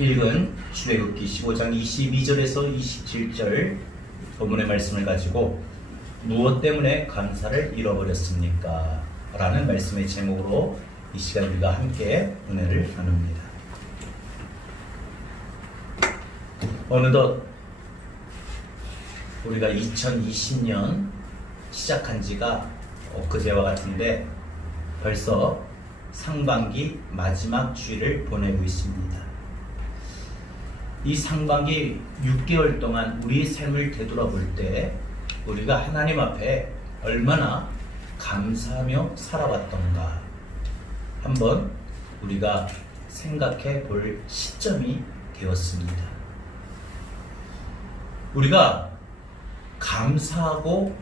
읽은 출애굽기 15장 22절에서 27절 본문의 말씀을 가지고 무엇 때문에 감사를 잃어버렸습니까? 라는 말씀의 제목으로 이 시간 우리가 함께 은혜를 나눕니다. 어느덧 우리가 2020년 시작한 지가 엊그제와 같은데 벌써 상반기 마지막 주일을 보내고 있습니다. 이 상반기 6개월 동안 우리의 삶을 되돌아볼 때 우리가 하나님 앞에 얼마나 감사하며 살아왔던가 한번 우리가 생각해 볼 시점이 되었습니다. 우리가 감사하고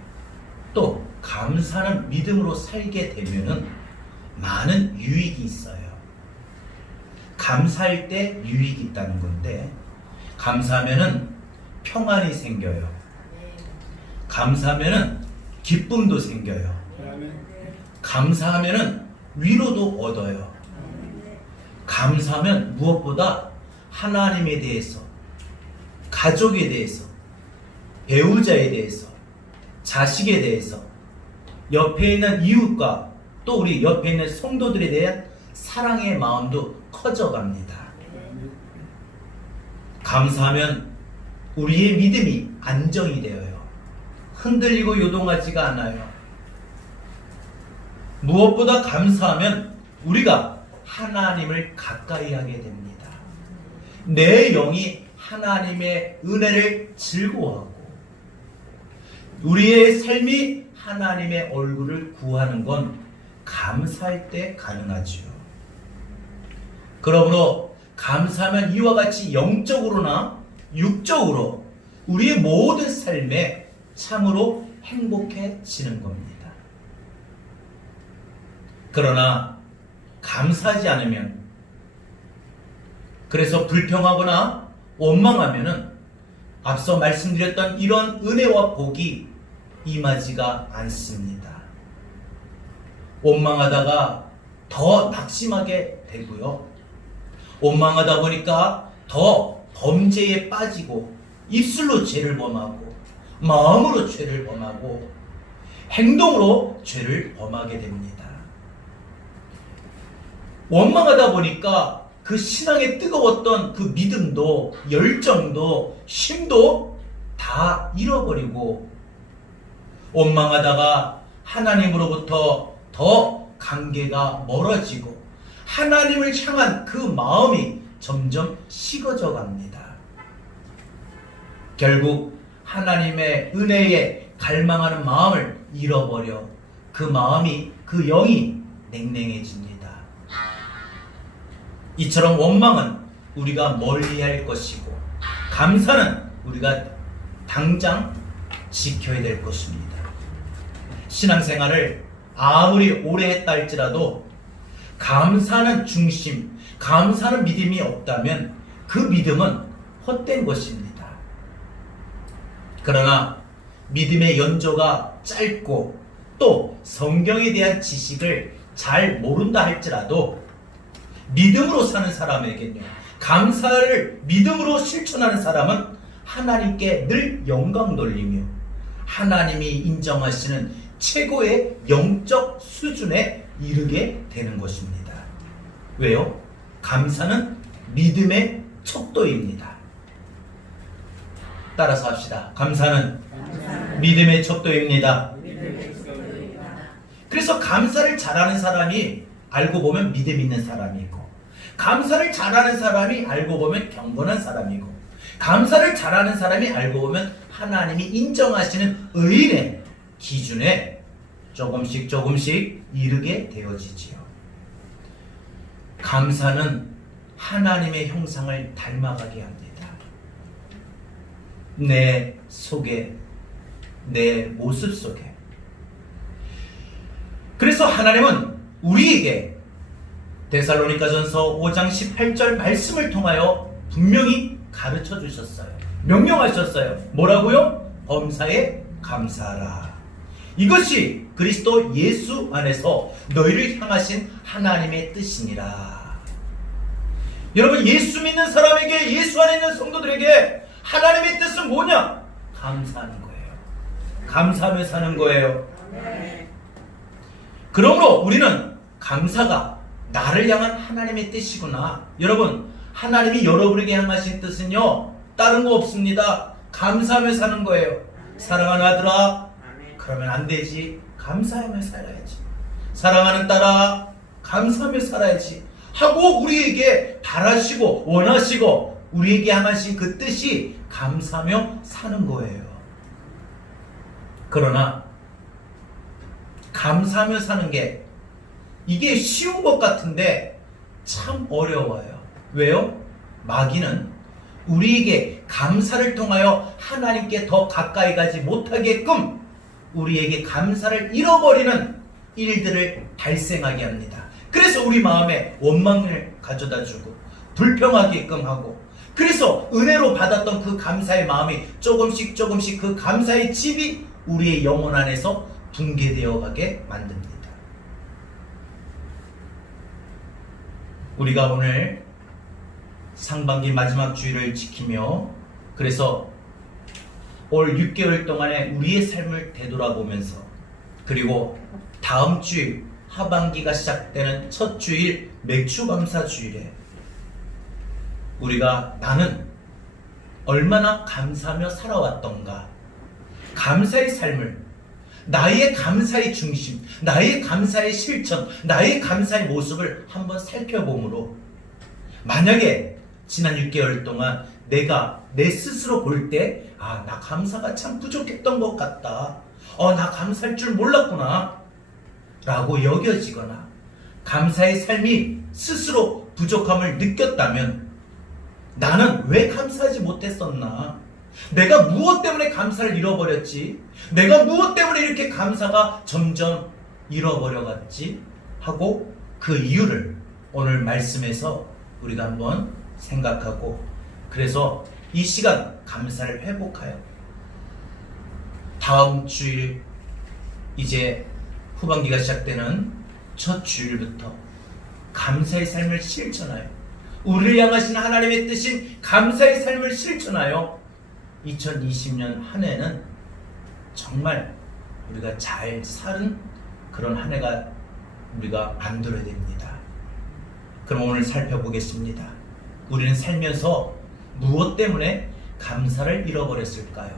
또 감사하는 믿음으로 살게 되면은 많은 유익이 있어요. 감사할 때 유익이 있다는 건데, 감사하면은 평안이 생겨요. 감사하면은 기쁨도 생겨요. 감사하면은 위로도 얻어요. 감사하면 무엇보다 하나님에 대해서, 가족에 대해서, 배우자에 대해서, 자식에 대해서, 옆에 있는 이웃과 또 우리 옆에 있는 성도들에 대한 사랑의 마음도 커져갑니다. 감사하면 우리의 믿음이 안정이 되어요. 흔들리고 요동하지가 않아요. 무엇보다 감사하면 우리가 하나님을 가까이 하게 됩니다. 내 영이 하나님의 은혜를 즐거워하고 우리의 삶이 하나님의 얼굴을 구하는 건 감사할 때 가능하지요. 그러므로 감사하면 이와 같이 영적으로나 육적으로 우리의 모든 삶에 참으로 행복해지는 겁니다. 그러나 감사하지 않으면, 그래서 불평하거나 원망하면은 앞서 말씀드렸던 이런 은혜와 복이 임하지가 않습니다. 원망하다가 더 낙심하게 되고요. 원망하다 보니까 더 범죄에 빠지고 입술로 죄를 범하고 마음으로 죄를 범하고 행동으로 죄를 범하게 됩니다. 원망하다 보니까 그 신앙에 뜨거웠던 그 믿음도 열정도 힘도 다 잃어버리고 원망하다가 하나님으로부터 더 관계가 멀어지고 하나님을 향한 그 마음이 점점 식어져 갑니다. 결국 하나님의 은혜에 갈망하는 마음을 잃어버려 그 마음이, 그 영이 냉랭해집니다. 이처럼 원망은 우리가 멀리할 것이고 감사는 우리가 당장 지켜야 될 것입니다. 신앙생활을 아무리 오래 했다 할지라도 감사하는 중심, 감사하는 믿음이 없다면 그 믿음은 헛된 것입니다. 그러나 믿음의 연조가 짧고 또 성경에 대한 지식을 잘 모른다 할지라도 믿음으로 사는 사람에게는요, 감사를 믿음으로 실천하는 사람은 하나님께 늘 영광 돌리며 하나님이 인정하시는 최고의 영적 수준에 이르게 되는 것입니다. 왜요? 감사는 믿음의 척도입니다. 따라서 합시다. 감사는 믿음의 척도입니다. 그래서 감사를 잘하는 사람이 알고 보면 믿음 있는 사람이고, 감사를 잘하는 사람이 알고 보면 경건한 사람이고, 감사를 잘하는 사람이 알고 보면 하나님이 인정하시는 의인의 기준에 조금씩 이르게 되어지지요. 감사는 하나님의 형상을 닮아가게 합니다. 내 속에, 내 모습 속에. 그래서 하나님은 우리에게 데살로니가전서 5장 18절 말씀을 통하여 분명히 가르쳐 주셨어요. 명령하셨어요. 뭐라고요? 범사에 감사하라. 이것이 그리스도 예수 안에서 너희를 향하신 하나님의 뜻이니라. 여러분, 예수 믿는 사람에게, 예수 안에 있는 성도들에게 하나님의 뜻은 뭐냐? 감사하는 거예요. 감사하며 사는 거예요. 그러므로 우리는 감사가 나를 향한 하나님의 뜻이구나. 여러분, 하나님이 여러분에게 향하신 뜻은요, 다른 거 없습니다. 감사하며 사는 거예요. 사랑하는 아들아, 그러면 안 되지. 감사하며 살아야지. 사랑하는 딸아, 감사하며 살아야지 하고 우리에게 바라시고 원하시고 우리에게 향하신 그 뜻이 감사하며 사는 거예요. 그러나 감사하며 사는 게 이게 쉬운 것 같은데 참 어려워요. 왜요? 마귀는 우리에게 감사를 통하여 하나님께 더 가까이 가지 못하게끔 우리에게 감사를 잃어버리는 일들을 발생하게 합니다. 그래서 우리 마음에 원망을 가져다 주고 불평하게끔 하고, 그래서 은혜로 받았던 그 감사의 마음이 조금씩 그 감사의 집이 우리의 영혼 안에서 붕괴되어 가게 만듭니다. 우리가 오늘 상반기 마지막 주일을 지키며, 그래서 올 6개월 동안의 우리의 삶을 되돌아보면서, 그리고 다음 주일 하반기가 시작되는 첫 주일 맥주감사 주일에 우리가 나는 얼마나 감사하며 살아왔던가, 감사의 삶을, 나의 감사의 중심, 나의 감사의 실천, 나의 감사의 모습을 한번 살펴보므로, 만약에 지난 6개월 동안 내가 내 스스로 볼 때 나 감사가 참 부족했던 것 같다, 나 감사할 줄 몰랐구나 라고 여겨지거나 감사의 삶이 스스로 부족함을 느꼈다면, 나는 왜 감사하지 못했었나? 내가 무엇 때문에 감사를 잃어버렸지? 내가 무엇 때문에 이렇게 감사가 점점 잃어버려갔지? 하고 그 이유를 오늘 말씀에서 우리가 한번 생각하고, 그래서 이 시간 감사를 회복하여 다음 주일 이제 후반기가 시작되는 첫 주일부터 감사의 삶을 실천하여, 우리를 향하신 하나님의 뜻인 감사의 삶을 실천하여 2020년 한 해는 정말 우리가 잘 사는 그런 한 해가 우리가 만들어야 됩니다. 그럼 오늘 살펴보겠습니다. 우리는 살면서 무엇 때문에 감사를 잃어버렸을까요?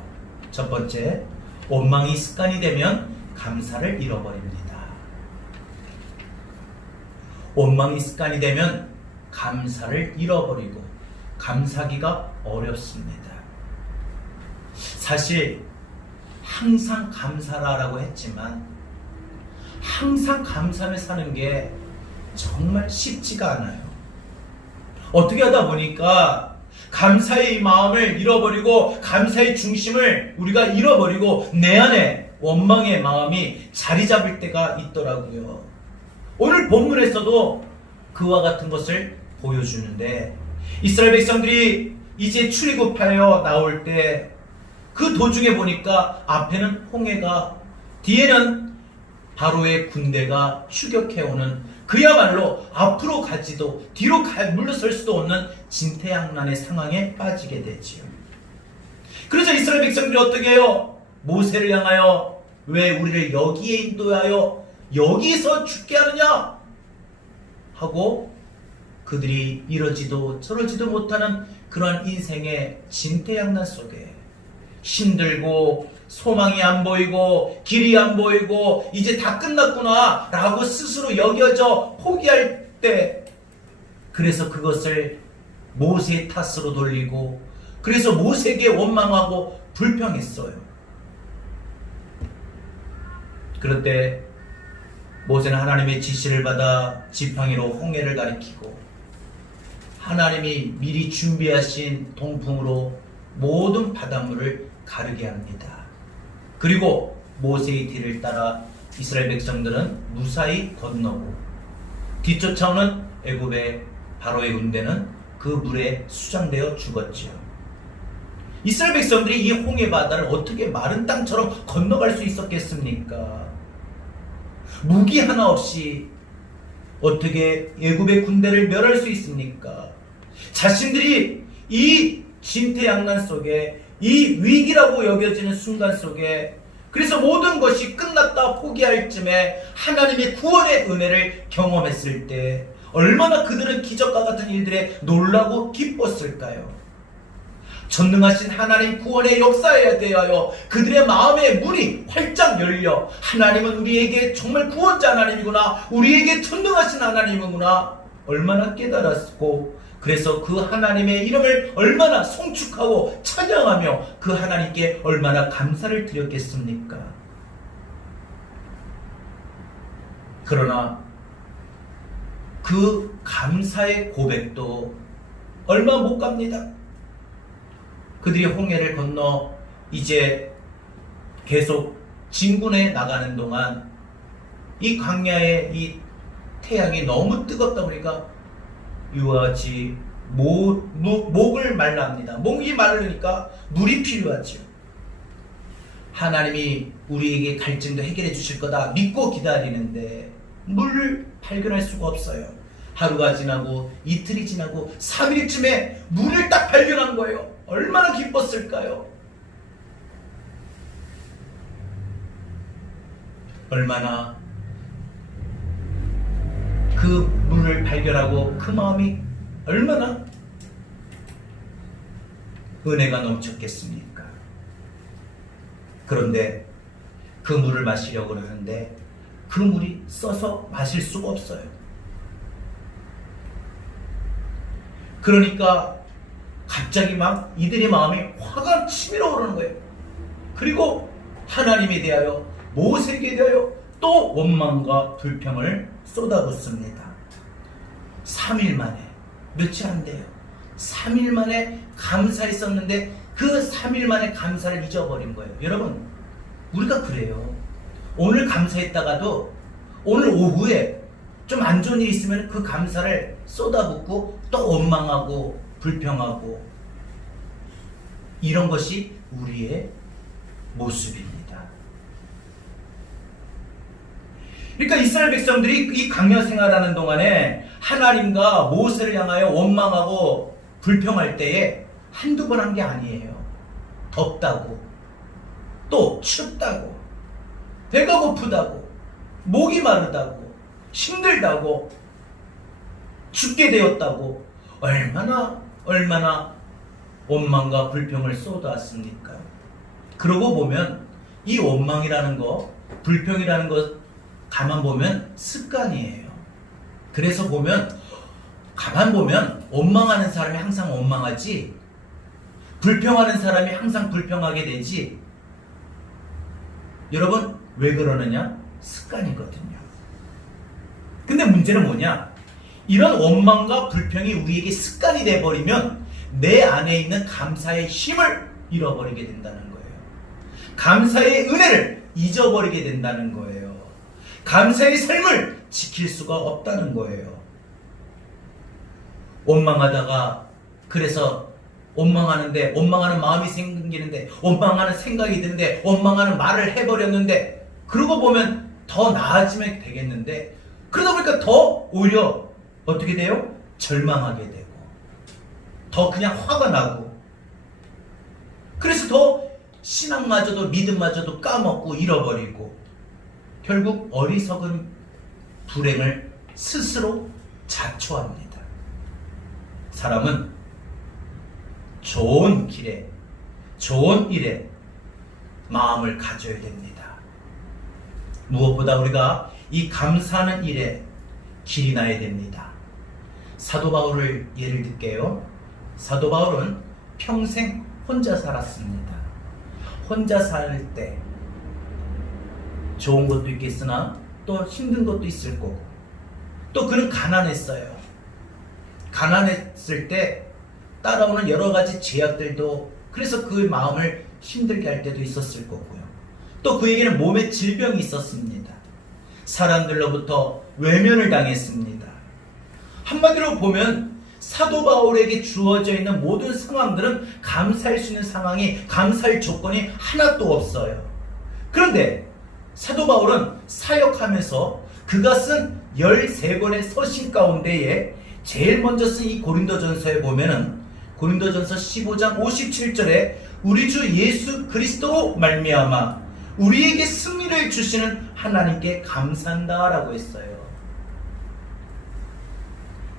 첫 번째, 원망이 습관이 되면 감사를 잃어버립니다. 원망이 습관이 되면 감사를 잃어버리고 감사하기가 어렵습니다. 사실 항상 감사라고 했지만 항상 감사하며 사는 게 정말 쉽지가 않아요. 어떻게 하다 보니까 감사의 마음을 잃어버리고 감사의 중심을 우리가 잃어버리고 내 안에 원망의 마음이 자리 잡을 때가 있더라고요. 오늘 본문에서도 그와 같은 것을 보여주는데, 이스라엘 백성들이 이제 출애굽하여 나올 때 그 도중에 보니까 앞에는 홍해가, 뒤에는 바로의 군대가 추격해오는, 그야말로 앞으로 가지도 뒤로 물러설 수도 없는 진퇴양난의 상황에 빠지게 되지요. 그래서 이스라엘 백성들이 어떻게 해요? 모세를 향하여 왜 우리를 여기에 인도하여 여기서 죽게 하느냐 하고, 그들이 이러지도 저러지도 못하는 그러한 인생의 진퇴양난 속에 힘들고 소망이 안 보이고 길이 안 보이고 이제 다 끝났구나 라고 스스로 여겨져 포기할 때, 그래서 그것을 모세의 탓으로 돌리고, 그래서 모세에게 원망하고 불평했어요. 그럴 때 모세는 하나님의 지시를 받아 지팡이로 홍해를 가리키고 하나님이 미리 준비하신 동풍으로 모든 바닷물을 가르게 합니다. 그리고 모세의 뒤를 따라 이스라엘 백성들은 무사히 건너고, 뒤쫓아오는 애굽의 바로의 군대는 그 물에 수장되어 죽었지요. 이스라엘 백성들이 이 홍해 바다를 어떻게 마른 땅처럼 건너갈 수 있었겠습니까? 무기 하나 없이 어떻게 애굽의 군대를 멸할 수 있습니까? 자신들이 이 진퇴양난 속에, 이 위기라고 여겨지는 순간 속에, 그래서 모든 것이 끝났다 포기할 쯤에 하나님의 구원의 은혜를 경험했을 때 얼마나 그들은 기적과 같은 일들에 놀라고 기뻤을까요? 전능하신 하나님 구원의 역사에 대하여 그들의 마음의 문이 활짝 열려, 하나님은 우리에게 정말 구원자 하나님이구나, 우리에게 전능하신 하나님이구나 얼마나 깨달았고, 그래서 그 하나님의 이름을 얼마나 송축하고 찬양하며 그 하나님께 얼마나 감사를 드렸겠습니까? 그러나 그 감사의 고백도 얼마 못 갑니다. 그들이 홍해를 건너 이제 계속 진군해 나가는 동안 이 광야의 이 태양이 너무 뜨겁다 보니까 이와 같이 목을 말라 합니다. 목이 마르니까 물이 필요하죠. 하나님이 우리에게 갈증도 해결해 주실 거다 믿고 기다리는데 물을 발견할 수가 없어요. 하루가 지나고 이틀이 지나고 3일쯤에 물을 딱 발견한 거예요. 얼마나 기뻤을까요? 얼마나 그 물을 발견하고 그 마음이 얼마나 은혜가 넘쳤겠습니까? 그런데 그 물을 마시려고 하는데 그 물이 써서 마실 수가 없어요. 그러니까 갑자기 막 이들의 마음에 화가 치밀어 오르는 거예요. 그리고 하나님에 대하여, 모세에게 대하여 또 원망과 불평을 쏟아붓습니다. 3일 만에, 며칠 안 돼요. 3일 만에 감사했었는데 그 3일 만에 감사를 잊어버린 거예요. 여러분, 우리가 그래요. 오늘 감사했다가도 오늘 오후에 좀 안 좋은 일이 있으면 그 감사를 쏟아붓고 또 원망하고 불평하고, 이런 것이 우리의 모습입니다. 그러니까 이스라엘 백성들이 이 광야 생활하는 동안에 하나님과 모세를 향하여 원망하고 불평할 때에 한두 번 한 게 아니에요. 덥다고, 또 춥다고, 배가 고프다고, 목이 마르다고, 힘들다고, 죽게 되었다고, 얼마나 원망과 불평을 쏟아왔습니까? 그러고 보면 이 원망이라는 거, 불평이라는 것 가만 보면 습관이에요. 그래서 가만 보면 원망하는 사람이 항상 원망하지, 불평하는 사람이 항상 불평하게 되지. 여러분, 왜 그러느냐? 습관이거든요. 근데 문제는 뭐냐? 이런 원망과 불평이 우리에게 습관이 돼버리면 내 안에 있는 감사의 힘을 잃어버리게 된다는 거예요. 감사의 은혜를 잊어버리게 된다는 거예요. 감사의 삶을 지킬 수가 없다는 거예요. 원망하다가, 그래서 원망하는데, 원망하는 마음이 생기는데, 원망하는 생각이 드는데, 원망하는 말을 해버렸는데, 그러고 보면 더 나아지면 되겠는데, 그러다 보니까 더 오히려 어떻게 돼요? 절망하게 되고, 더 그냥 화가 나고, 그래서 더 신앙마저도 믿음마저도 까먹고 잃어버리고, 결국 어리석은 불행을 스스로 자초합니다. 사람은 좋은 길에, 좋은 일에 마음을 가져야 됩니다. 무엇보다 우리가 이 감사하는 일에 길이 나야 됩니다. 사도 바울을 예를 들게요. 사도 바울은 평생 혼자 살았습니다. 혼자 살 때 좋은 것도 있겠으나 또 힘든 것도 있을 거고, 또 그는 가난했어요. 가난했을 때 따라오는 여러 가지 제약들도, 그래서 그 마음을 힘들게 할 때도 있었을 거고요. 또 그에게는 몸에 질병이 있었습니다. 사람들로부터 외면을 당했습니다. 한마디로 보면 사도 바울에게 주어져 있는 모든 상황들은 감사할 수 있는 상황이, 감사할 조건이 하나도 없어요. 그런데 사도 바울은 사역하면서 그가 쓴 13권의 서신 가운데에 제일 먼저 쓴 이 고린도전서에 보면은 고린도전서 15장 57절에 우리 주 예수 그리스도로 말미암아 우리에게 승리를 주시는 하나님께 감사한다라고 했어요.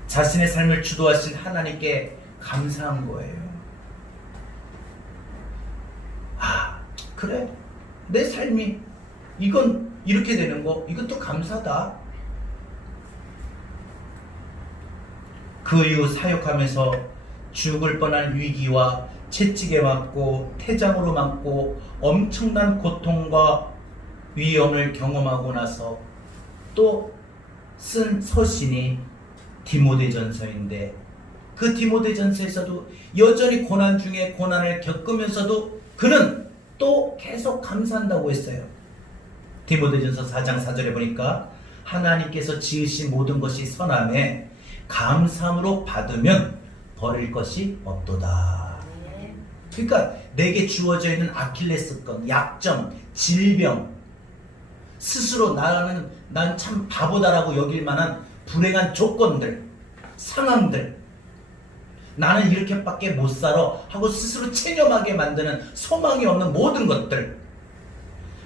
자신의 삶을 주도하신 하나님께 감사한 거예요. 아, 그래? 내 삶이 이건 이렇게 되는 거, 이것도 감사다. 그 이후 사역하면서 죽을 뻔한 위기와 채찍에 맞고 태장으로 맞고 엄청난 고통과 위험을 경험하고 나서 또 쓴 서신이 디모데전서인데, 그 디모데전서에서도 여전히 고난 중에 고난을 겪으면서도 그는 또 계속 감사한다고 했어요. 디모데전서 4장 4절에 보니까 하나님께서 지으신 모든 것이 선함에 감사함으로 받으면 버릴 것이 없도다. 그러니까 내게 주어져 있는 아킬레스건, 약점, 질병, 스스로 난 참 바보다라고 여길 만한 불행한 조건들, 상황들, 나는 이렇게밖에 못 살아 하고 스스로 체념하게 만드는 소망이 없는 모든 것들,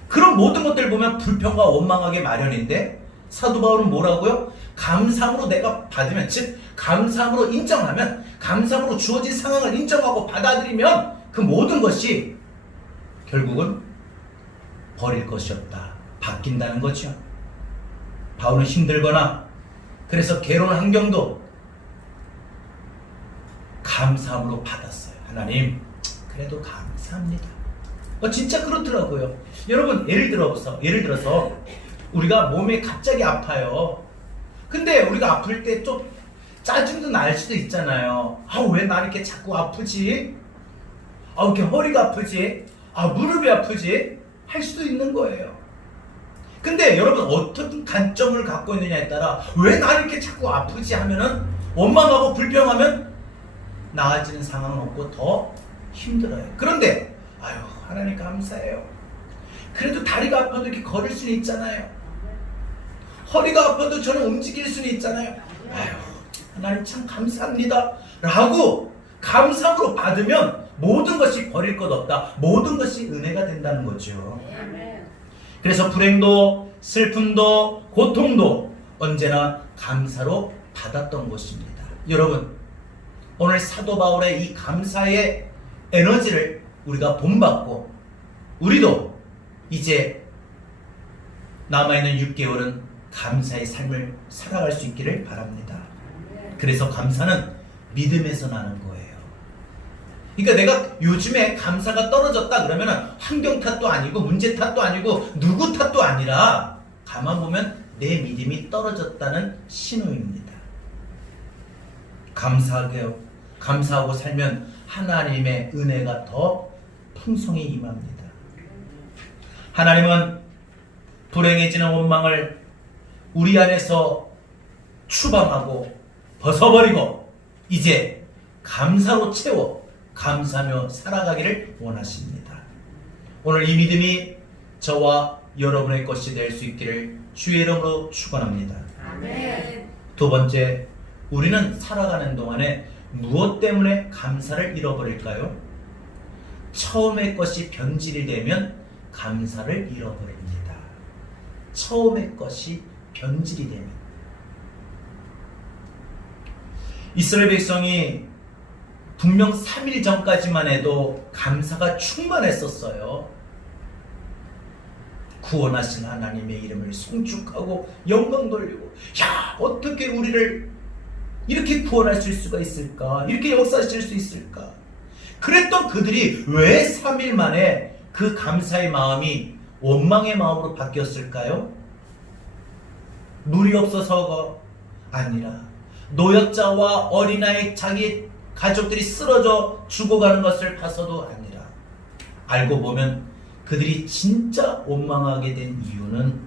그런 모든 것들 보면 불평과 원망하게 마련인데, 사도 바울은 뭐라고요? 감사함으로 내가 받으면, 즉 감사함으로 인정하면, 감사함으로 주어진 상황을 인정하고 받아들이면 그 모든 것이 결국은 버릴 것이 없다, 바뀐다는 거죠. 바울은 힘들거나 그래서 괴로운 환경도 감사함으로 받았어요. 하나님, 그래도 감사합니다. 진짜 그렇더라고요. 여러분, 예를 들어서 우리가 몸이 갑자기 아파요. 근데 우리가 아플 때 좀 짜증도 날 수도 있잖아요. 왜 나 이렇게 자꾸 아프지? 왜 이렇게 허리가 아프지? 무릎이 아프지? 할 수도 있는 거예요. 근데 여러분, 어떤 관점을 갖고 있느냐에 따라 왜 나 이렇게 자꾸 아프지 하면은 원망하고 불평하면 나아지는 상황은 없고 더 힘들어요. 그런데 하나님 감사해요. 그래도 다리가 아파도 이렇게 걸을 수는 있잖아요. 허리가 아파도 저는 움직일 수는 있잖아요. 하나님 참 감사합니다 라고 감사함으로 받으면 모든 것이 버릴 것 없다, 모든 것이 은혜가 된다는 거죠. 그래서 불행도 슬픔도 고통도 언제나 감사로 받았던 것입니다. 여러분, 오늘 사도 바울의 이 감사의 에너지를 우리가 본받고 우리도 이제 남아있는 6개월은 감사의 삶을 살아갈 수 있기를 바랍니다. 그래서 감사는 믿음에서 나는 거예요. 그러니까 내가 요즘에 감사가 떨어졌다 그러면 환경 탓도 아니고 문제 탓도 아니고 누구 탓도 아니라 가만 보면 내 믿음이 떨어졌다는 신호입니다. 감사하고 살면 하나님의 은혜가 더 풍성히 임합니다. 하나님은 불행해지는 원망을 우리 안에서 추방하고 벗어버리고 이제 감사로 채워 감사하며 살아가기를 원하십니다. 오늘 이 믿음이 저와 여러분의 것이 될 수 있기를 주의 이름으로 축원합니다. 아멘. 두 번째, 우리는 살아가는 동안에 무엇 때문에 감사를 잃어버릴까요? 처음의 것이 변질이 되면 감사를 잃어버립니다. 처음의 것이 변질이 되면. 이스라엘 백성이 분명 3일 전까지만 해도 감사가 충만했었어요. 구원하신 하나님의 이름을 송축하고 영광 돌리고, 어떻게 우리를 이렇게 구원하실 수가 있을까? 이렇게 역사하실 수 있을까? 그랬던 그들이 왜 3일 만에 그 감사의 마음이 원망의 마음으로 바뀌었을까요? 물이 없어서가 아니라 노약자와 어린아이, 자기 가족들이 쓰러져 죽어가는 것을 봐서도 아니라, 알고 보면 그들이 진짜 원망하게 된 이유는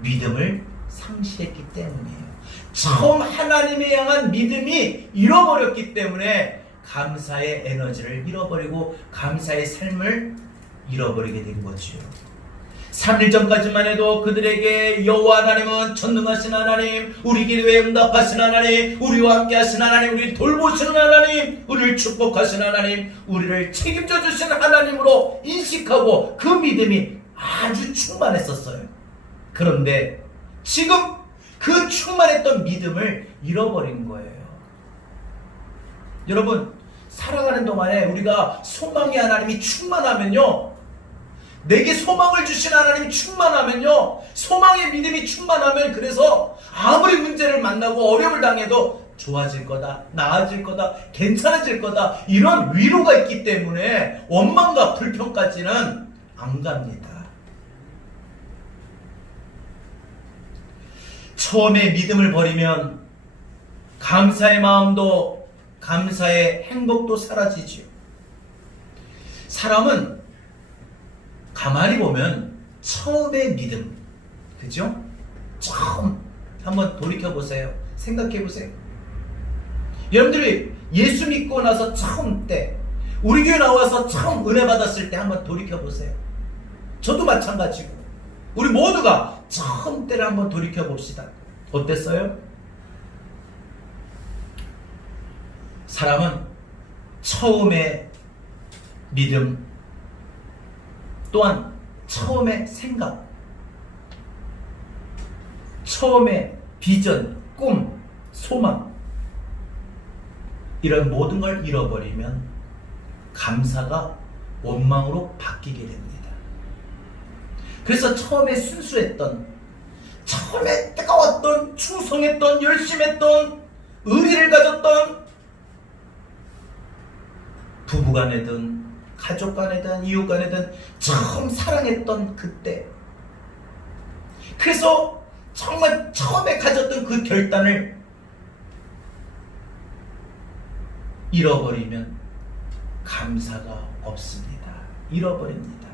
믿음을 상실했기 때문이에요. 처음 하나님에 향한 믿음이 잃어버렸기 때문에 감사의 에너지를 잃어버리고 감사의 삶을 잃어버리게 된 거지요. 3일 전까지만 해도 그들에게 여호와 하나님은 전능하신 하나님, 우리 기도에 응답하신 하나님, 우리와 함께 하신 하나님, 우리를 돌보시는 하나님, 우리를 축복하신 하나님, 우리를 책임져 주신 하나님으로 인식하고 그 믿음이 아주 충만했었어요. 그런데 지금 그 충만했던 믿음을 잃어버린 거예요. 여러분, 살아가는 동안에 우리가 소망의 하나님이 충만하면요, 내게 소망을 주신 하나님이 충만하면요, 소망의 믿음이 충만하면, 그래서 아무리 문제를 만나고 어려움을 당해도 좋아질 거다, 나아질 거다, 괜찮아질 거다, 이런 위로가 있기 때문에 원망과 불평까지는 안 갑니다. 처음에 믿음을 버리면 감사의 마음도, 감사의 행복도 사라지지요. 사람은 가만히 보면 처음의 믿음, 그죠? 처음 한번 돌이켜보세요. 생각해보세요. 여러분들이 예수 믿고 나서 처음 때, 우리 교회 나와서 처음 은혜 받았을 때 한번 돌이켜보세요. 저도 마찬가지고 우리 모두가 처음 때를 한번 돌이켜봅시다. 어땠어요? 사람은 처음의 믿음, 또한 처음의 생각, 처음의 비전, 꿈, 소망, 이런 모든 걸 잃어버리면 감사가 원망으로 바뀌게 됩니다. 그래서 처음에 순수했던, 처음에 뜨거웠던, 충성했던, 열심했던, 의리를 가졌던, 부부간에든 가족간에든 이웃간에든 처음 사랑했던 그때, 그래서 정말 처음에 가졌던 그 결단을 잃어버리면 감사가 없습니다. 잃어버립니다.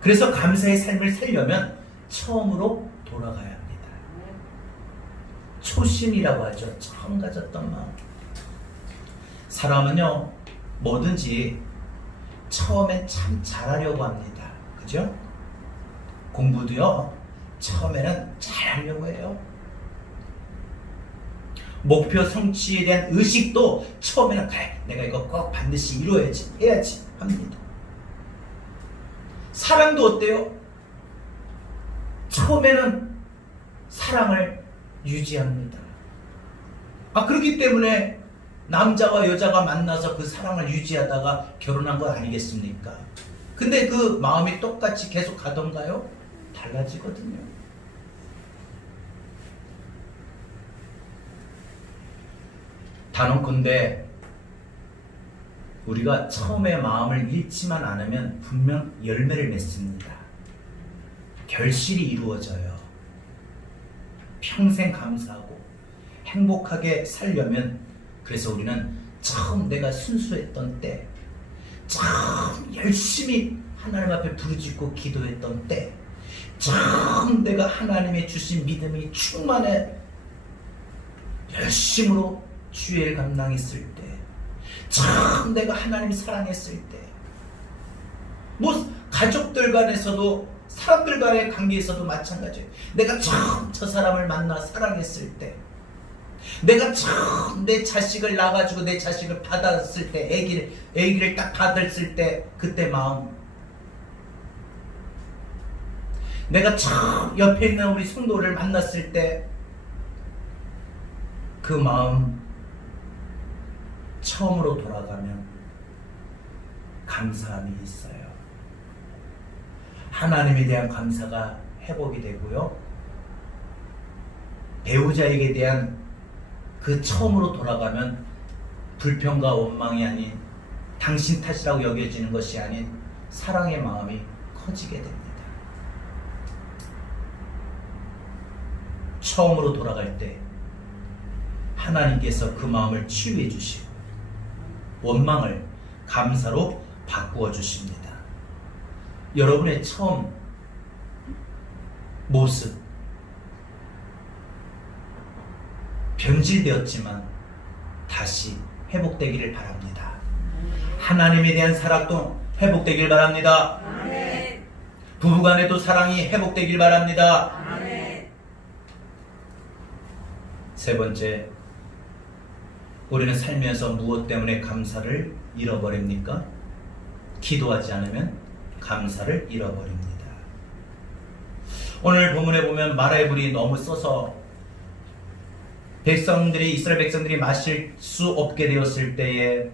그래서 감사의 삶을 살려면 처음으로 돌아가야 합니다. 초심이라고 하죠. 처음 가졌던 마음. 사람은요, 뭐든지 처음엔 참 잘하려고 합니다. 그죠? 공부도요, 처음에는 잘하려고 해요. 목표 성취에 대한 의식도 처음에는 그래, 내가 이거 꼭 반드시 이루어야지, 해야지 합니다. 사랑도 어때요? 처음에는 사랑을 유지합니다. 그렇기 때문에 남자와 여자가 만나서 그 사랑을 유지하다가 결혼한 거 아니겠습니까? 근데 그 마음이 똑같이 계속 가던가요? 달라지거든요. 단언컨대 우리가 처음에 마음을 잃지만 않으면 분명 열매를 맺습니다. 결실이 이루어져요. 평생 감사하고 행복하게 살려면, 그래서 우리는 처음 내가 순수했던 때, 처음 열심히 하나님 앞에 부르짖고 기도했던 때, 처음 내가 하나님의 주신 믿음이 충만해 열심으로 주의 감당했을 때, 참 내가 하나님 사랑했을 때, 뭐 가족들 간에서도 사람들 간의 관계에서도 마찬가지예요. 내가 처음 저 사람을 만나 사랑했을 때, 내가 처음 내 자식을 낳아가지고 내 자식을 받았을 때, 애기를 딱 받았을 때 그때 마음, 내가 처음 옆에 있는 우리 성도를 만났을 때 그 마음, 처음으로 돌아가면 감사함이 있어요. 하나님에 대한 감사가 회복이 되고요, 배우자에게 대한 그 처음으로 돌아가면 불평과 원망이 아닌, 당신 탓이라고 여겨지는 것이 아닌 사랑의 마음이 커지게 됩니다. 처음으로 돌아갈 때 하나님께서 그 마음을 치유해 주시고 원망을 감사로 바꾸어 주십니다. 여러분의 처음 모습, 변질되었지만 다시 회복되기를 바랍니다. 하나님에 대한 사랑도 회복되길 바랍니다. 부부간에도 사랑이 회복되길 바랍니다. 아멘. 세 번째, 우리는 살면서 무엇 때문에 감사를 잃어버립니까? 기도하지 않으면 감사를 잃어버립니다. 오늘 본문에 보면 마라의 불이 너무 써서 이스라엘 백성들이 마실 수 없게 되었을 때에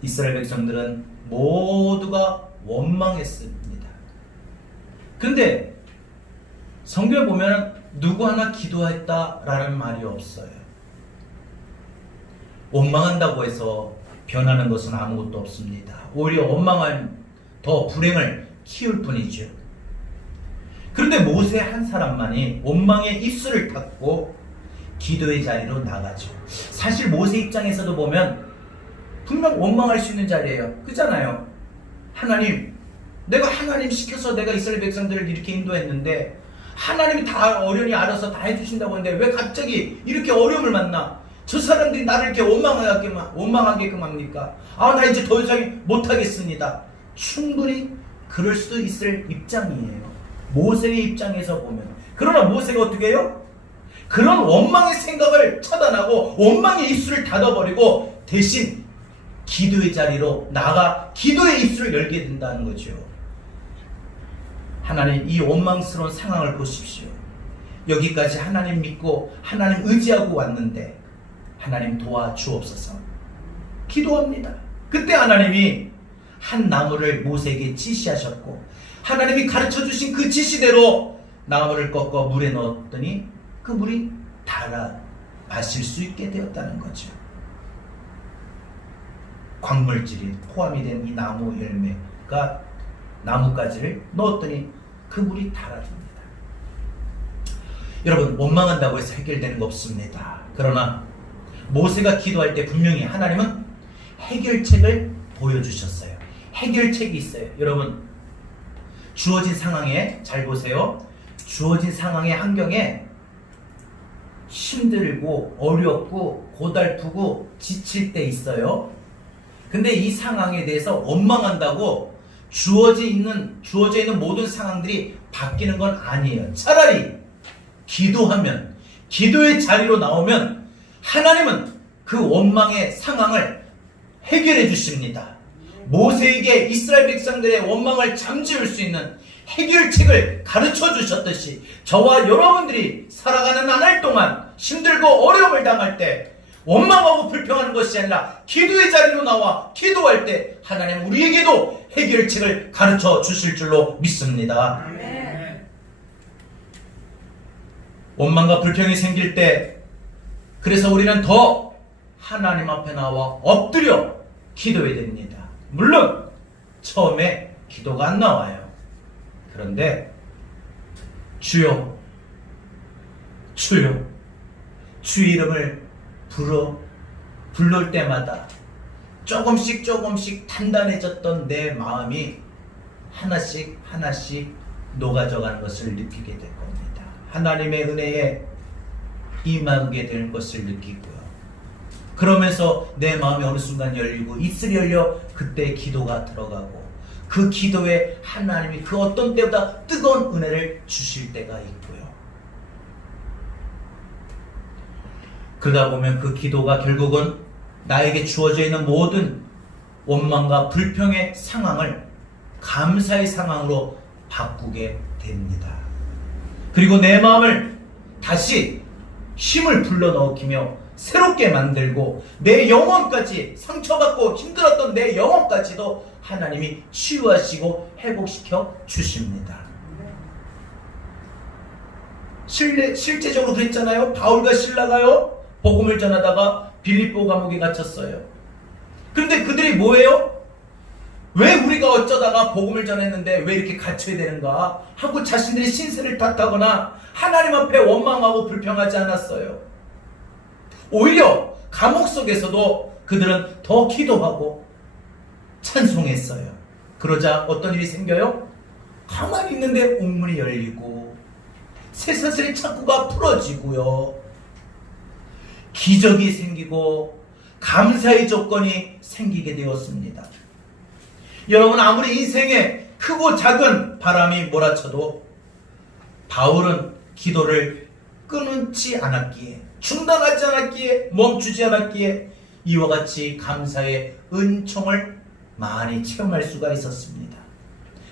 이스라엘 백성들은 모두가 원망했습니다. 근데 성경에 보면 누구 하나 기도했다라는 말이 없어요. 원망한다고 해서 변하는 것은 아무것도 없습니다. 오히려 원망은 더 불행을 키울 뿐이죠. 그런데 모세 한 사람만이 원망의 입술을 닫고 기도의 자리로 나가죠. 사실 모세 입장에서도 보면 분명 원망할 수 있는 자리예요. 그렇잖아요. 하나님, 내가 하나님 시켜서 내가 이스라엘 백성들을 이렇게 인도했는데 하나님이 다 어련히 알아서 다 해주신다고 하는데 왜 갑자기 이렇게 어려움을 만나? 저 사람들이 나를 이렇게 원망하게끔 합니까? 나 이제 더 이상 못하겠습니다. 충분히 그럴 수도 있을 입장이에요. 모세의 입장에서 보면. 그러나 모세가 어떻게 해요? 그런 원망의 생각을 차단하고 원망의 입술을 닫아버리고 대신 기도의 자리로 나가 기도의 입술을 열게 된다는 거죠. 하나님, 이 원망스러운 상황을 보십시오. 여기까지 하나님 믿고 하나님 의지하고 왔는데 하나님 도와주옵소서. 기도합니다. 그때 하나님이 한 나무를 모세에게 지시하셨고 하나님이 가르쳐주신 그 지시대로 나무를 꺾어 물에 넣었더니 그 물이 달아 마실 수 있게 되었다는 거죠. 광물질이 포함이 된 이 나무 열매가 나뭇가지를 넣었더니 그 물이 달아집니다. 여러분, 원망한다고 해서 해결되는 거 없습니다. 그러나 모세가 기도할 때 분명히 하나님은 해결책을 보여주셨어요. 해결책이 있어요. 여러분, 주어진 상황에 잘 보세요. 주어진 상황의 환경에 힘들고 어렵고 고달프고 지칠 때 있어요. 근데 이 상황에 대해서 원망한다고 주어져 있는 모든 상황들이 바뀌는 건 아니에요. 차라리 기도하면, 기도의 자리로 나오면 하나님은 그 원망의 상황을 해결해 주십니다. 모세에게 이스라엘 백성들의 원망을 잠재울 수 있는 해결책을 가르쳐 주셨듯이 저와 여러분들이 살아가는 한 해 동안 힘들고 어려움을 당할 때 원망하고 불평하는 것이 아니라 기도의 자리로 나와 기도할 때 하나님 우리에게도 해결책을 가르쳐 주실 줄로 믿습니다. 아멘. 원망과 불평이 생길 때 그래서 우리는 더 하나님 앞에 나와 엎드려 기도해야 됩니다. 물론 처음에 기도가 안 나와요. 그런데 주여 주여 주의 이름을 부를 때마다 조금씩 단단해졌던 내 마음이 하나씩 녹아져가는 것을 느끼게 될 겁니다. 하나님의 은혜에 임하게 될 것을 느끼고요. 그러면서 내 마음이 어느 순간 열리고 입술이 열려 그때 기도가 들어가고 그 기도에 하나님이 그 어떤 때보다 뜨거운 은혜를 주실 때가 있고요. 그러다 보면 그 기도가 결국은 나에게 주어져 있는 모든 원망과 불평의 상황을 감사의 상황으로 바꾸게 됩니다. 그리고 내 마음을 다시 힘을 불러넣으며 새롭게 만들고 내 영혼까지 상처받고 힘들었던 내 영혼까지도 하나님이 치유하시고 회복시켜 주십니다. 실제적으로 그랬잖아요. 바울과 실라가요. 복음을 전하다가 빌립보 감옥에 갇혔어요. 그런데 그들이 뭐예요? 왜 우리가 어쩌다가 복음을 전했는데 왜 이렇게 갇혀야 되는가 하고 자신들의 신세를 탓하거나 하나님 앞에 원망하고 불평하지 않았어요. 오히려 감옥 속에서도 그들은 더 기도하고 찬송했어요. 그러자 어떤 일이 생겨요? 가만히 있는데 옥문이 열리고 쇠사슬의 착고가 풀어지고요. 기적이 생기고 감사의 조건이 생기게 되었습니다. 여러분, 아무리 인생에 크고 작은 바람이 몰아쳐도 바울은 기도를 끊지 않았기에, 중단하지 않았기에, 멈추지 않았기에 이와 같이 감사의 은총을 많이 체험할 수가 있었습니다.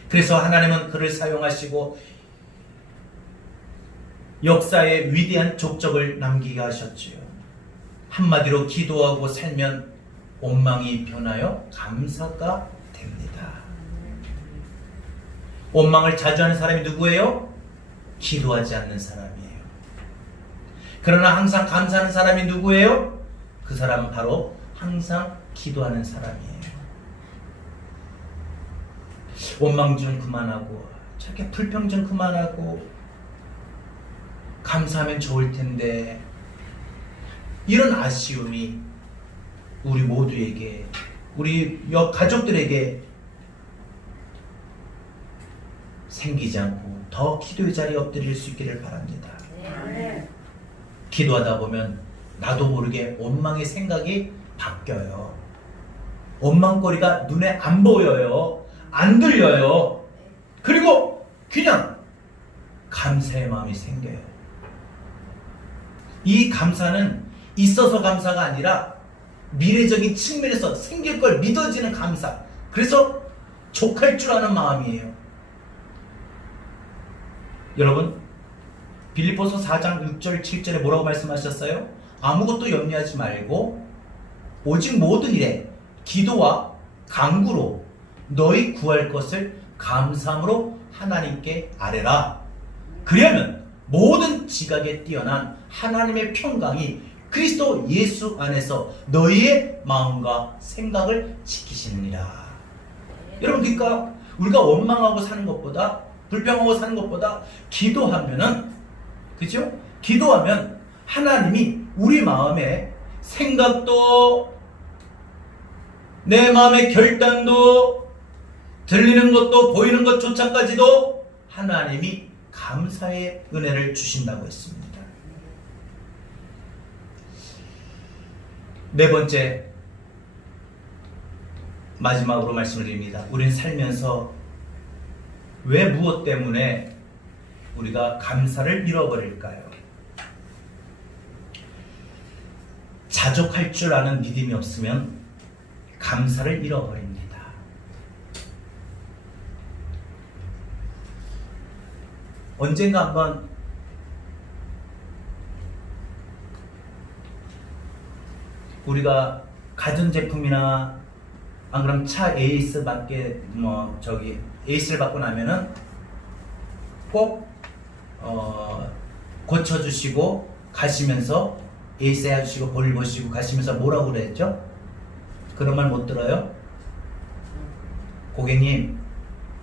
그래서 하나님은 그를 사용하시고 역사에 위대한 족적을 남기게 하셨지요. 한마디로 기도하고 살면 원망이 변하여 감사가 됩니다. 원망을 자주 하는 사람이 누구예요? 기도하지 않는 사람이에요. 그러나 항상 감사하는 사람이 누구예요? 그 사람은 바로 항상 기도하는 사람이에요. 원망 좀 그만하고, 저렇게 불평 좀 그만하고, 감사하면 좋을 텐데, 이런 아쉬움이 우리 모두에게, 우리 가족들에게 생기지 않고 더 기도의 자리에 엎드릴 수 있기를 바랍니다. 기도하다 보면 나도 모르게 원망의 생각이 바뀌어요. 원망거리가 눈에 안 보여요. 안 들려요. 그리고 그냥 감사의 마음이 생겨요. 이 감사는 있어서 감사가 아니라 미래적인 측면에서 생길 걸 믿어지는 감사. 그래서 족할 줄 아는 마음이에요. 여러분, 빌립보서 4장 6절 7절에 뭐라고 말씀하셨어요? 아무것도 염려하지 말고 오직 모든 일에 기도와 간구로 너희 구할 것을 감사함으로 하나님께 아뢰라. 그러면 모든 지각에 뛰어난 하나님의 평강이 그리스도 예수 안에서 너희의 마음과 생각을 지키시느니라. 여러분, 그러니까 우리가 원망하고 사는 것보다, 불평하고 사는 것보다 기도하면은, 그죠? 기도하면 하나님이 우리 마음의 생각도, 내 마음의 결단도, 들리는 것도, 보이는 것조차까지도 하나님이 감사의 은혜를 주신다고 했습니다. 네 번째, 마지막으로 말씀을 드립니다. 우리는 살면서 왜, 무엇 때문에 우리가 감사를 잃어버릴까요? 자족할 줄 아는 믿음이 없으면 감사를 잃어버립니다. 언젠가 한번 우리가 가전제품이나 안 그럼 차 에이스 받게 에이스를 받고 나면은 꼭 고쳐주시고 가시면서 에이스 해주시고 볼 보시고 가시면서 뭐라고 그랬죠? 그런 말 못 들어요? 고객님,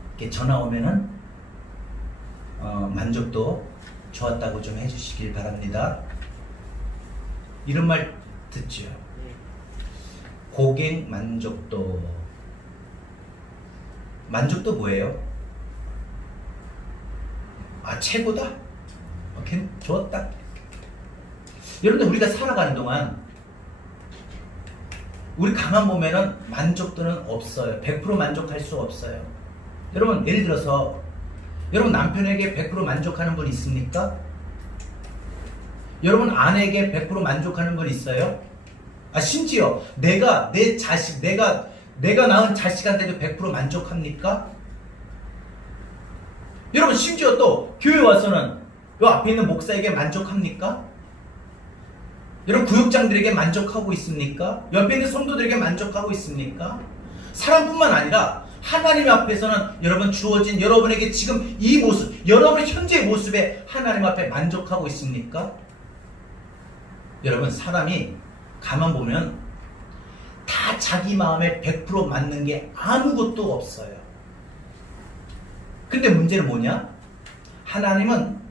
이렇게 전화 오면은 만족도 좋았다고 좀 해주시길 바랍니다. 이런 말 듣죠? 고객 만족도. 만족도 뭐예요? 아, 최고다? 오케이, 좋았다. 여러분들, 우리가 살아가는 동안 우리 가만 보면은 만족도는 없어요. 100% 만족할 수 없어요. 여러분, 예를 들어서 여러분 남편에게 100% 만족하는 분 있습니까? 여러분 아내에게 100% 만족하는 분 있어요? 아, 심지어 내가 내 자식, 내가 낳은 자식한테도 100% 만족합니까? 여러분, 심지어 또 교회 와서는 요 앞에 있는 목사에게 만족합니까? 여러분, 구역장들에게 만족하고 있습니까? 옆에 있는 성도들에게 만족하고 있습니까? 사람뿐만 아니라 하나님 앞에서는 여러분 주어진 여러분에게 지금 이 모습, 여러분의 현재의 모습에 하나님 앞에 만족하고 있습니까? 여러분, 사람이 가만 보면 다 자기 마음에 100% 맞는 게 아무것도 없어요. 근데 문제는 뭐냐? 하나님은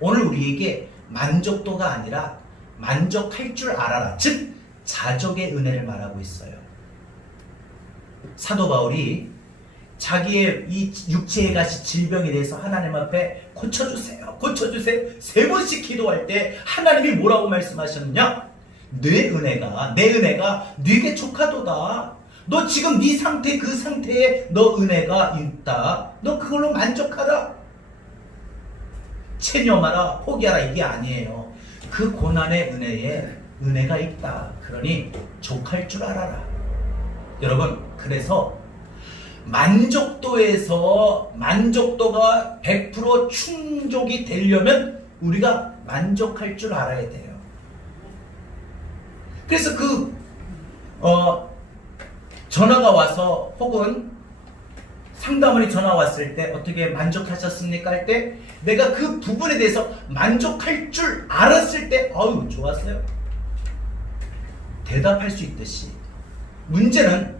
오늘 우리에게 만족도가 아니라 만족할 줄 알아라, 즉 자족의 은혜를 말하고 있어요. 사도 바울이 자기의 이 육체에 가신 질병에 대해서 하나님 앞에 고쳐주세요, 고쳐주세요 3번씩 기도할 때 하나님이 뭐라고 말씀하셨느냐? 내 은혜가 네게 족하도다. 너 지금 네 상태 그 상태에 너 은혜가 있다. 너 그걸로 만족하라. 체념하라. 포기하라. 이게 아니에요. 그 고난의 은혜에 은혜가 있다. 그러니 족할 줄 알아라. 여러분, 그래서 만족도가 100% 충족이 되려면 우리가 만족할 줄 알아야 돼요. 그래서 전화가 와서 혹은 상담원이 전화 왔을 때 어떻게 만족하셨습니까? 할 때 내가 그 부분에 대해서 만족할 줄 알았을 때 어우 좋았어요. 대답할 수 있듯이 문제는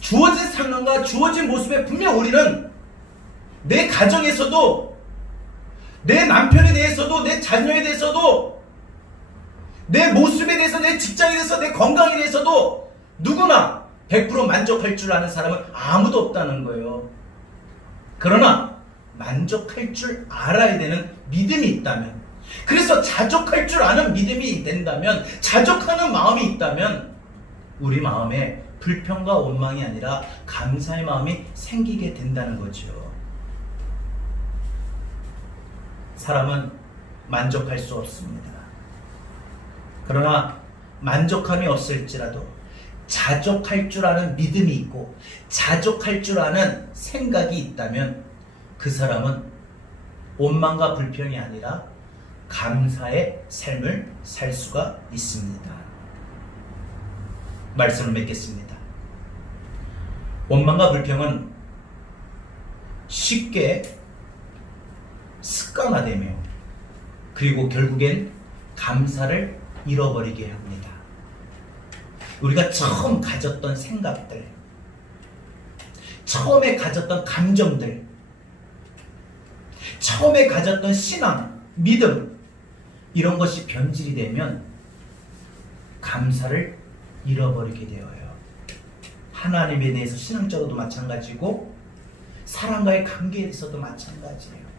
주어진 상황과 주어진 모습에 분명 우리는 내 가정에서도 내 남편에 대해서도 내 자녀에 대해서도 내 모습에 대해서 내 직장에 대해서 내 건강에 대해서도 누구나 100% 만족할 줄 아는 사람은 아무도 없다는 거예요. 그러나 만족할 줄 알아야 되는 믿음이 있다면, 그래서 자족할 줄 아는 믿음이 된다면, 자족하는 마음이 있다면 우리 마음에 불평과 원망이 아니라 감사의 마음이 생기게 된다는 거죠. 사람은 만족할 수 없습니다. 그러나 만족함이 없을지라도 자족할 줄 아는 믿음이 있고 자족할 줄 아는 생각이 있다면 그 사람은 원망과 불평이 아니라 감사의 삶을 살 수가 있습니다. 말씀을 맺겠습니다. 원망과 불평은 쉽게 습관화되며 그리고 결국엔 감사를 잃어버리게 합니다. 우리가 처음 가졌던 생각들, 처음에 가졌던 감정들, 처음에 가졌던 신앙, 믿음, 이런 것이 변질이 되면 감사를 잃어버리게 되어요. 하나님에 대해서 신앙적으로도 마찬가지고 사람과의 관계에 대해서도 마찬가지예요.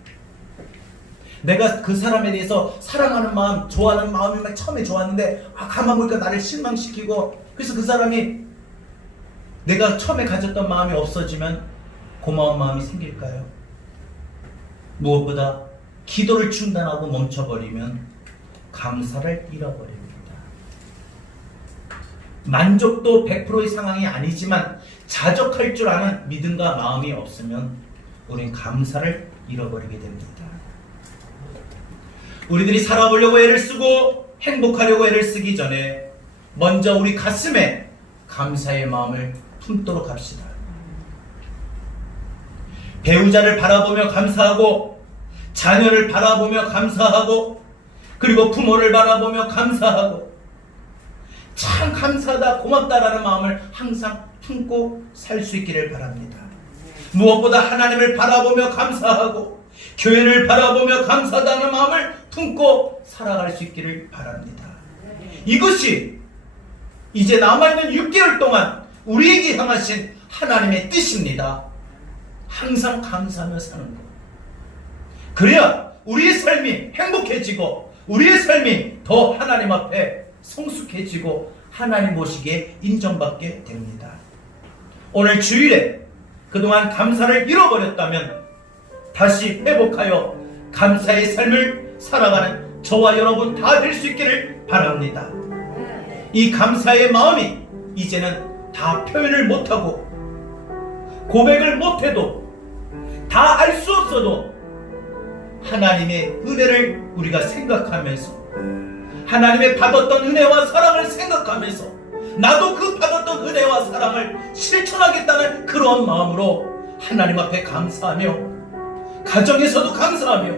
내가 그 사람에 대해서 사랑하는 마음, 좋아하는 마음이 막 처음에 좋았는데 가만 보니까 나를 실망시키고, 그래서 그 사람이 내가 처음에 가졌던 마음이 없어지면 고마운 마음이 생길까요? 무엇보다 기도를 중단하고 멈춰버리면 감사를 잃어버립니다. 만족도 100%의 상황이 아니지만 자족할 줄 아는 믿음과 마음이 없으면 우린 감사를 잃어버리게 됩니다. 우리들이 살아보려고 애를 쓰고 행복하려고 애를 쓰기 전에 먼저 우리 가슴에 감사의 마음을 품도록 합시다. 배우자를 바라보며 감사하고, 자녀를 바라보며 감사하고, 그리고 부모를 바라보며 감사하고, 참 감사하다, 고맙다라는 마음을 항상 품고 살 수 있기를 바랍니다. 무엇보다 하나님을 바라보며 감사하고 교회를 바라보며 감사하다는 마음을 품고 살아갈 수 있기를 바랍니다. 이것이 이제 남아있는 6개월 동안 우리에게 향하신 하나님의 뜻입니다. 항상 감사하며 사는 것. 그래야 우리의 삶이 행복해지고 우리의 삶이 더 하나님 앞에 성숙해지고 하나님 보시기에 인정받게 됩니다. 오늘 주일에 그동안 감사를 잃어버렸다면 다시 회복하여 감사의 삶을 살아가는 저와 여러분 다 될 수 있기를 바랍니다. 이 감사의 마음이 이제는 다 표현을 못하고 고백을 못해도 다 알 수 없어도 하나님의 은혜를 우리가 생각하면서 하나님의 받았던 은혜와 사랑을 생각하면서 나도 그 받았던 은혜와 사랑을 실천하겠다는 그런 마음으로 하나님 앞에 감사하며 가정에서도 감사하며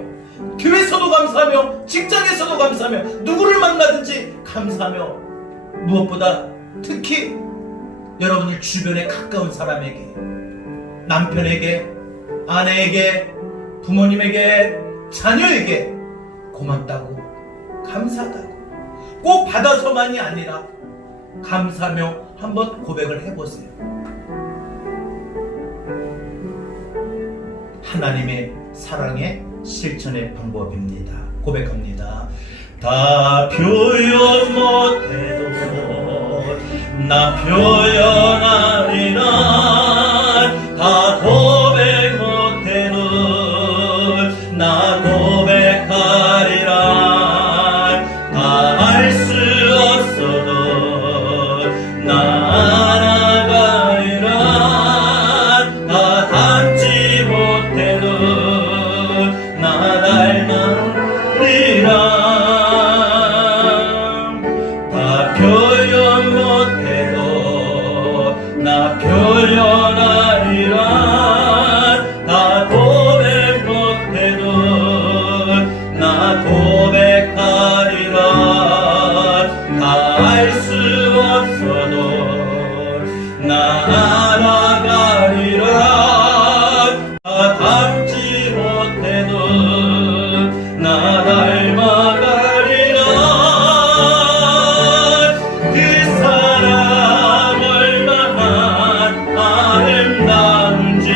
교회에서도 감사하며 직장에서도 감사하며 누구를 만나든지 감사하며 무엇보다 특히 여러분들 주변에 가까운 사람에게 남편에게 아내에게 부모님에게 자녀에게 고맙다고 감사하다고 꼭 받아서만이 아니라 감사하며 한번 고백을 해보세요. 하나님의 사랑의 실천의 방법입니다. 고백합니다. 다 표현 못해도 나 표현하리 나 표현하리라 다 고백 못해도 나 고백하리라 다 알 수 없어도 나 알아가리라 다 닮지 못해도 나 닮아가리라 그 사람 얼마나 아름다운지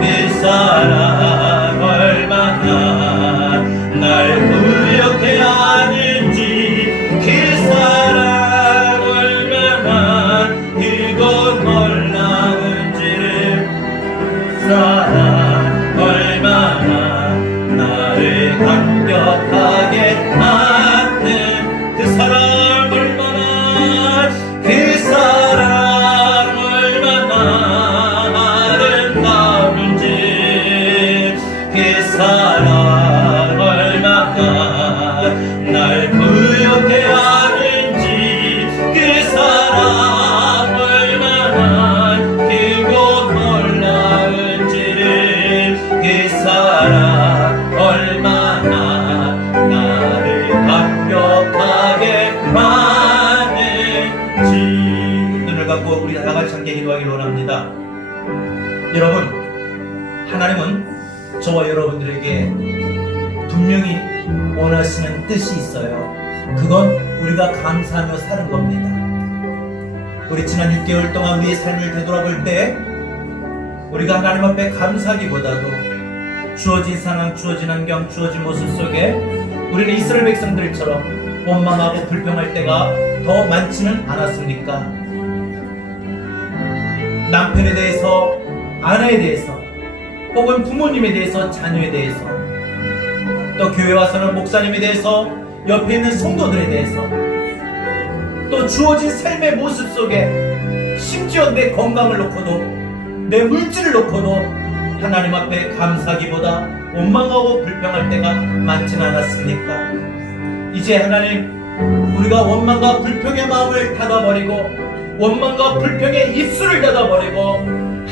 그 사람 얼마나 날 구역해 하는지 그 사람 얼마나 이곳 놀라운지 사랑 얼마나 나를 감격하게 하는 그 사랑 얼마나 그 사랑 얼마나 아름다운지 그 사랑 얼마나 날 구역해 하는지 그 사랑 얼마나 그곳 놀라운지를 그 사랑 얼마나 나를 감격하게 하는지. 눈을 감고 우리 다같이 함께 기도하기를 원합니다. 여러분, 하나님은 저와 여러분들에게 분명히 원하시는 뜻이 있어요. 그건 우리가 감사하며 사는 겁니다. 우리 지난 6개월 동안 우리의 삶을 되돌아볼 때 우리가 하나님 앞에 감사하기보다도 주어진 상황, 주어진 환경, 주어진 모습 속에 우리는 이스라엘 백성들처럼 원망하고 불평할 때가 더 많지는 않았습니까? 남편에 대해서, 아내에 대해서, 혹은 부모님에 대해서, 자녀에 대해서, 또 교회 와서는 목사님에 대해서, 옆에 있는 성도들에 대해서, 또 주어진 삶의 모습 속에 심지어 내 건강을 놓고도, 내 물질을 놓고도 하나님 앞에 감사하기보다 원망하고 불평할 때가 많지는 않았습니까? 이제 하나님, 우리가 원망과 불평의 마음을 닫아버리고 원망과 불평의 입술을 닫아버리고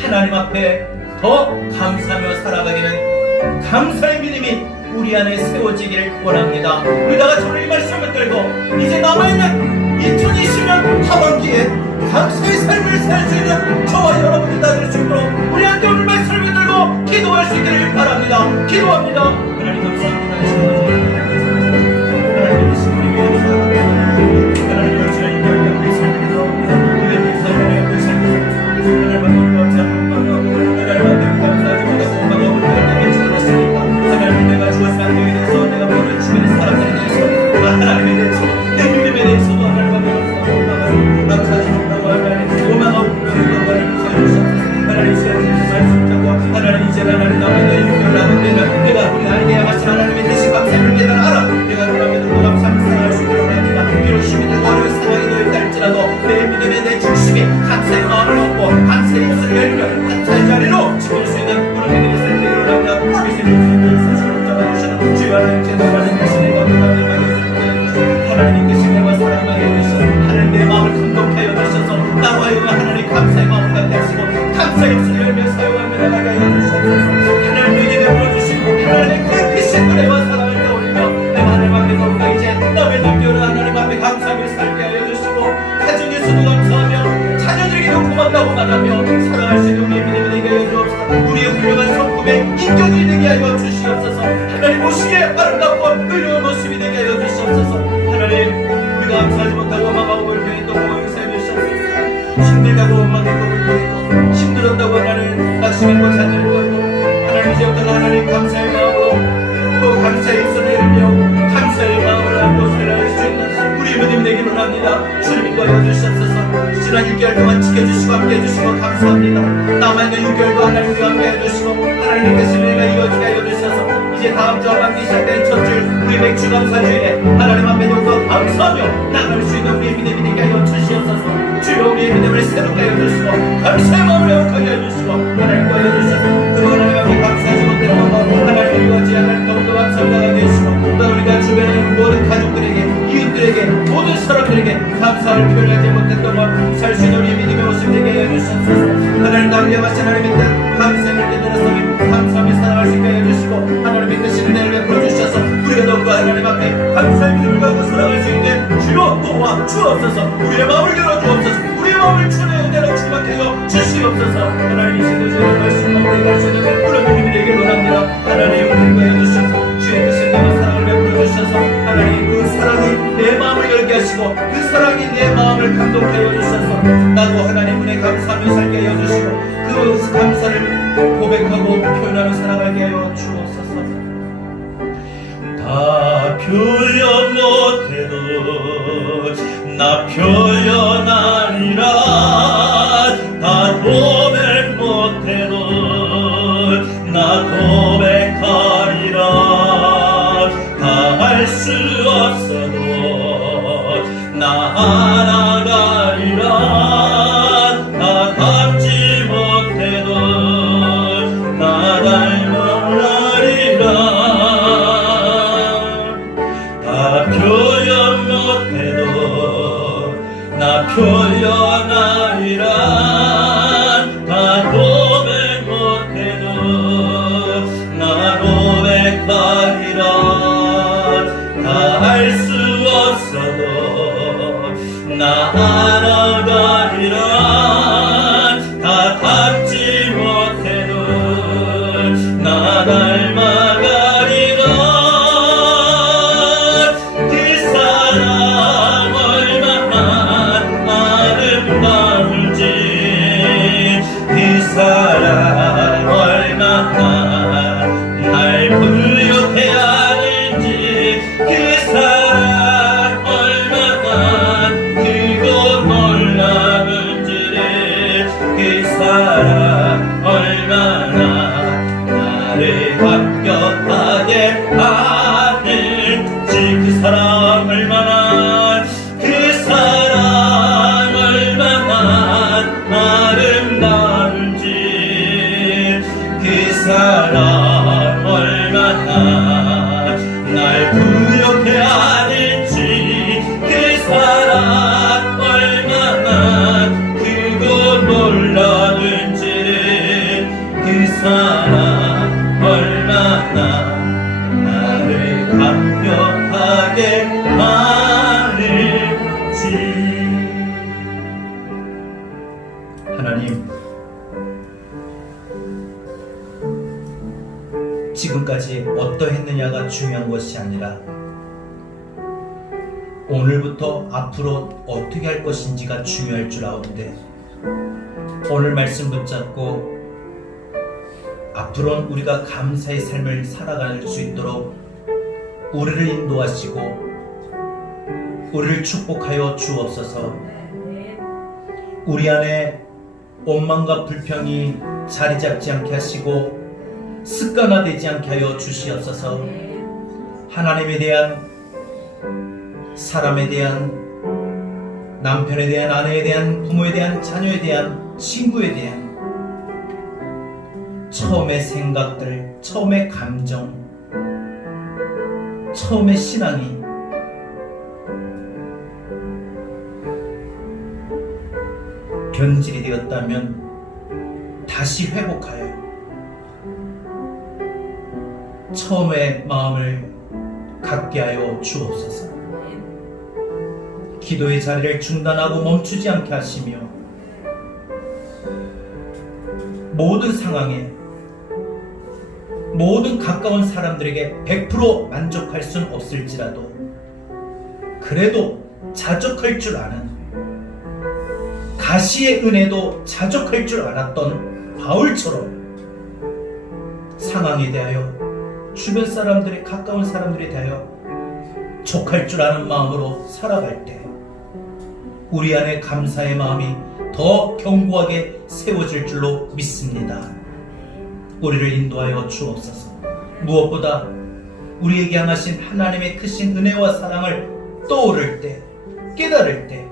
하나님 앞에 더 감사하며 살아가기는 감사의 믿음이 우리 안에 세워지기를 원합니다. 우리 다같이 오늘 이 말씀을 들고 이제 남아있는 2020년 하반기에 감사의 삶을 살 수 있는 저와 여러분들 다 될 수 있도록 우리 함께 오늘 말씀을 들고 기도할 수 있기를 바랍니다. 기도합니다. 하나님 감사합니다. 하나님 이 시간을 위해서 하나님 여전히 우리 삶에서 우리의 삶을 그 삶에서 하나님 감사합니다. 하나님 감사하지 못하고 원망하고 불평하게 지어놨으니까 하나님 내가 주어진 환경에 대해서 내가 모든 주변의 사람들에 대해서 하나님에 대해서 내 믿음에 대해서도 하나님 앞에 감사하지 못하고 하나님 원망하고 불평하고 하나님 시간을 말씀 잡고 하나님 이제 하나님 나의 육경을 하고 내가 우리 아이에게 하신 하나님의 대신 감사를 깨달아 내가 하나님의 감사를 살아갈 수 있도록 합니다. 비록 힘이 들고 어려운 상황이 놓여있다 할지라도 내 믿음의 내 중심이 감사의 마음을 얻고 감사의 입술을 열며 감사의 자리로 지킬 수 있는 우리들의 삶이 되기를 합니다. 주께서 사실을 잡아주시는 주여 하나님 제도하는 대신에 감사하게 해주시고 하나님께서 내와 사랑하게 해주셔서 하나님 내 마음을 감동하여 주셔서 나와의 하나님 감사의 마음을 갖게 하시고 감사의 입술을 열며 사용하며 나가게 해주셔서 하나님 내게 베풀어주시고 하나님의 그 크신 은혜와 사랑을 떠올리며 내 하나님 앞에 더욱더 이제 남의 눈겨는 하나님 앞에 감사하며 살게 하여 주시고 가정에서도 감사하며 자녀들에게도 고맙다고 말하며 사랑할 수 있는 우리의 믿음이 되게 하여 주옵소서. 우리의 훌륭한 성품의 인격이 되게 하여 주시옵소서. 하나님 보시기에 아름답고 의로운 모습이 되게 하여 주시옵소서. 하나님 우리가 감사하지 못하고 원망하고 불평했던 고마운 삶을 주시옵소서. 힘들다고 원망했고 불평했고 힘들었다고 하나님 낙심했고 잔절을 걸고 하나님 이제부터는 하나님 감사의 마음으로 또 감사의 입술을 열며 감사의 마음을 안고 살아갈 수 있는 우리 믿음이 되기를 합니다. 주님 인도하여 주시옵소서. 지난 6개월 동안 지켜주시고 함께해 주시고 감사합니다. 남아있는 6개월도 하나님과 함께해 주시고 하나님께서 은혜가 이어지게 하여 주셔서 이제 다음 주 하반기 시작된 첫 주 우리 맥주 감사주일에 하나님 앞에 더욱더 감사하며 나갈 수 있는 우리의 믿음이 되게 하여 주시옵소서. 주여 우리의 믿음을 새롭게 하여 주시고 감사의 마음을 회복하게 하여 주시고 하나님과 하여 주셔서 그동안 하나님 앞에 감사하지 못했던 마음 하나님 이루어지 하나님 더욱더 감사하게 해주시고 또 우리가 주변에 있는 모든 가족들에게 이웃들에게 모든 사람들에게 감사를 표현하지 못했던 것 살 수 있는 우리의 믿음의 주옵소서. 우리의 마음을 열어 주옵소서. 우리의 마음을 주의 은혜로 충만하여 주시옵소서. 하나님 이 시대 주의 말씀 마음에 갈 수 있는 그런 믿음에게 원합니다. 하나님 은혜해 주셔서 주의 뜻을 내가 사랑을 베풀어 주셔서 하나님 그 사랑이 내 마음을 열게 하시고 그 사랑이 내 마음을 감동하게 하여 주셔서 나도 하나님 은혜 감사하며 살게 하여 주시고 그 감사를 고백하고 표현하며 살아가게 하여 주옵소서. 다 표현 못해도 나 표현하리라. 다 고백 못해도 나 고백하리라. 다 할 수 없어도 나 알아가리라. 다 닮지 못해도 나 닮아가리라. 다 표현 못해도 나 표현하리라. 다 고백 못해도 나 고백하리라. 다 할 수 없어도 나 알아가리라. 다 닮지 못해도 나 닮아가리라. 그 사랑 얼마나 아름다운지 그 사랑 얼마나 날 부유케 하는지 그 사랑 얼마나 크고 놀라운지를 그 사랑 얼마나 나를 감격하게 하는지 그 사랑 얼마나 그 사랑 얼마나 아름다운지 그 사랑 얼마나 날 부욕해 하는지 그 사랑 얼마나 크고 놀라운지를 그 사랑 얼마나 나를 감격하게 하는지. 하나님, 지금까지 어떠했느냐가 중요한 것이 아니라 오늘부터 앞으로 어떻게 할 것인지가 중요할 줄 아는데 오늘 말씀 붙잡고 앞으로는 우리가 감사의 삶을 살아갈 수 있도록 우리를 인도하시고 우리를 축복하여 주옵소서. 우리 안에 원망과 불평이 자리 잡지 않게 하시고 습관화되지 않게 하여 주시옵소서. 하나님에 대한, 사람에 대한, 남편에 대한, 아내에 대한, 부모에 대한, 자녀에 대한, 친구에 대한 처음의 생각들, 처음의 감정, 처음의 신앙이 변질이 되었다면 다시 회복하여 처음의 마음을 갖게 하여 주옵소서. 기도의 자리를 중단하고 멈추지 않게 하시며 모든 상황에 모든 가까운 사람들에게 100% 만족할 수는 없을지라도 그래도 자족할 줄 아는, 가시의 은혜도 자족할 줄 알았던 바울처럼 상황에 대하여, 주변 사람들의, 가까운 사람들에 대하여 족할 줄 아는 마음으로 살아갈 때 우리 안에 감사의 마음이 더 견고하게 세워질 줄로 믿습니다. 우리를 인도하여 주옵소서. 무엇보다 우리에게 향하신 하나님의 크신 은혜와 사랑을 떠오를 때, 깨달을 때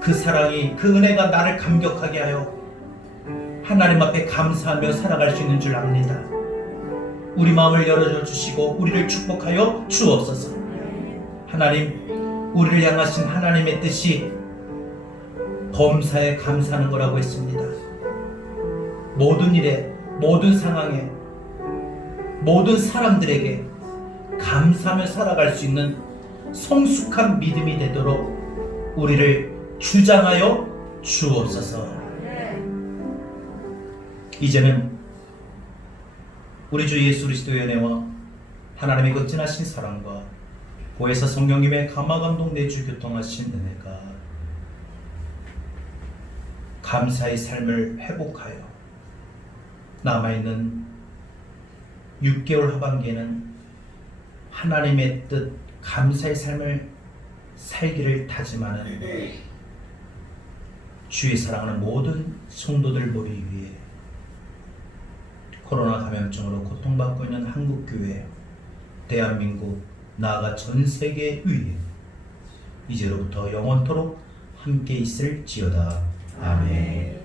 그 사랑이, 그 은혜가 나를 감격하게 하여 하나님 앞에 감사하며 살아갈 수 있는 줄 압니다. 우리 마음을 열어줘 주시고 우리를 축복하여 주옵소서. 하나님, 우리를 향하신 하나님의 뜻이 범사에 감사하는 거라고 했습니다. 모든 일에, 모든 상황에, 모든 사람들에게 감사하며 살아갈 수 있는 성숙한 믿음이 되도록 우리를 주장하여 주옵소서. 이제는 우리 주 예수 그리스도의 은혜와 하나님의 그 진하신 사랑과 고해사 성령님의 감화감동 내주 교통하신 은혜가 감사의 삶을 회복하여 남아있는 6개월 하반기에는 하나님의 뜻 감사의 삶을 살기를 다짐하는 주의 사랑하는 모든 성도들 머리 위에 코로나 감염증으로 고통받고 있는 한국교회, 대한민국, 나아가 전 세계 위에 이제로부터 영원토록 함께 있을지어다. 아멘.